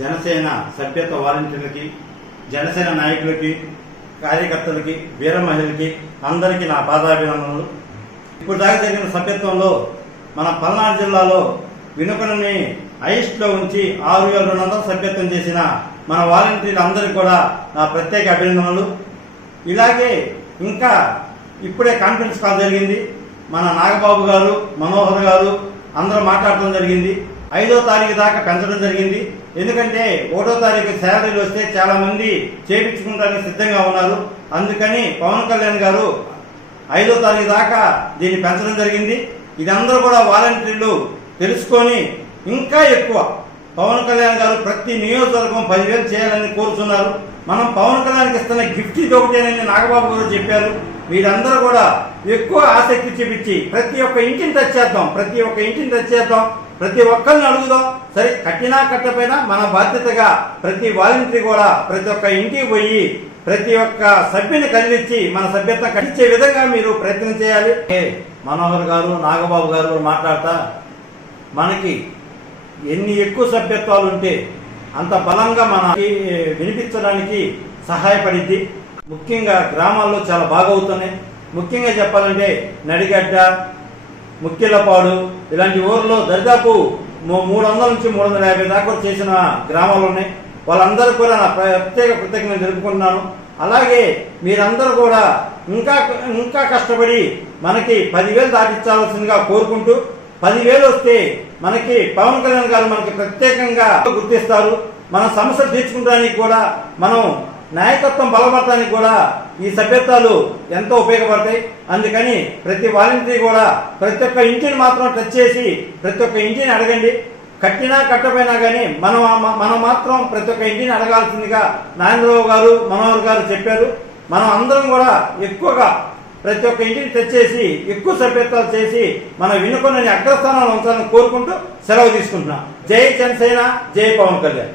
జనసేన సభ్యత్వ వాలంటీర్లకి జనసేన నాయకులకి కార్యకర్తలకి వీర మహిళలకి అందరికీ నా పాదాభినందనలు. ఇప్పుడు దాకా జరిగిన సభ్యత్వంలో మన పల్నాడు జిల్లాలో వినుకలని ఐస్ట్లో ఉంచి ఆరు వేల రెండు వందలు సభ్యత్వం చేసిన మన వాలంటీర్లు అందరికీ కూడా నా ప్రత్యేక అభినందనలు. ఇలాగే ఇంకా ఇప్పుడే కాన్ఫరెన్స్ కాల్ జరిగింది. మన నాగబాబు గారు మనోహర్ గారు అందరూ మాట్లాడటం జరిగింది. ఐదో తారీఖు దాకా పెంచడం జరిగింది. ఎందుకంటే ఒకటో తారీఖు శాలరీలు వస్తే చాలా మంది సిద్ధంగా ఉన్నారు. అందుకని పవన్ కళ్యాణ్ గారు ఐదో తారీఖు దాకా దీన్ని పెంచడం జరిగింది. ఇది అందరూ కూడా వాలంటీర్లు తెలుసుకొని ఇంకా ఎక్కువ పవన్ కళ్యాణ్ గారు ప్రతి నియోజకవర్గం పదివేలు చేయాలని కోరుతున్నారు. మనం పవన్ కళ్యాణ్కి ఇస్తున్న గిఫ్ట్ ఇది ఒకటేనని నాగబాబు గారు చెప్పారు. మీరందరూ కూడా ఎక్కువ ఆసక్తి చూపించి ప్రతి ఒక్క ఇంటిని టచ్ చేద్దాం ప్రతి ఒక్క ఇంటిని టచ్ చేద్దాం. ప్రతి ఒక్కరిని అడుగుదాం. సరే కట్టినా కట్టపోయినా మన బాధ్యతగా ప్రతి వాలంటీర్ కూడా ప్రతి ఒక్క ఇంటికి పోయి ప్రతి ఒక్క సభ్యుని కదిలించి మన సభ్యత్వం కట్టించే విధంగా మీరు ప్రయత్నం చేయాలి. ఏ, మనోహర్ గారు నాగబాబు గారు మాట్లాడతా. మనకి ఎన్ని ఎక్కువ సభ్యత్వాలు ఉంటే అంత బలంగా మనకి వినిపించడానికి సహాయపడిద్ది. ముఖ్యంగా గ్రామాల్లో చాలా బాగవుతున్నాయి. ముఖ్యంగా చెప్పాలంటే నడిగడ్డ ముక్కిలపాడు ఇలాంటి ఊర్లో దరిదాపు మూ- మూడు వందల నుంచి మూడు వందల యాభై దాకా చేసిన గ్రామాలు ఉన్నాయి వాళ్ళందరూ కూడా నా ప్రత్యేక ప్రత్యేకంగా జరుపుకుంటున్నాను. అలాగే మీరందరూ కూడా ఇంకా ఇంకా కష్టపడి మనకి పదివేలు దాటించాల్సిందిగా కోరుకుంటూ పదివేలు వస్తే మనకి పవన్ కళ్యాణ్ గారు మనకి ప్రత్యేకంగా గుర్తిస్తారు. మన సమస్యలు తీర్చుకోవడానికి కూడా మనం నాయకత్వం బలపడటానికి కూడా ఈ సభ్యత్వాలు ఎంతో ఉపయోగపడతాయి. అందుకని ప్రతి వాలంటీర్ కూడా ప్రతి ఒక్క ఇంటిని మాత్రం టచ్ చేసి ప్రతి ఒక్క ఇంటిని అడగండి. కట్టినా కట్టపోయినా కానీ మనం మనం మాత్రం ప్రతి ఒక్క ఇంటిని అడగాల్సిందిగా నారాయణరావు గారు మనోహర్ గారు చెప్పారు. మనం అందరం కూడా ఎక్కువగా ప్రతి ఒక్క ఇంటిని టచ్ చేసి ఎక్కువ సభ్యత్వాలు చేసి మన వినుకొనని అగ్రస్థానాలు ఉంచాలని కోరుకుంటూ సెలవు తీసుకుంటున్నాం. జై జనసేన జై పవన్ కళ్యాణ్.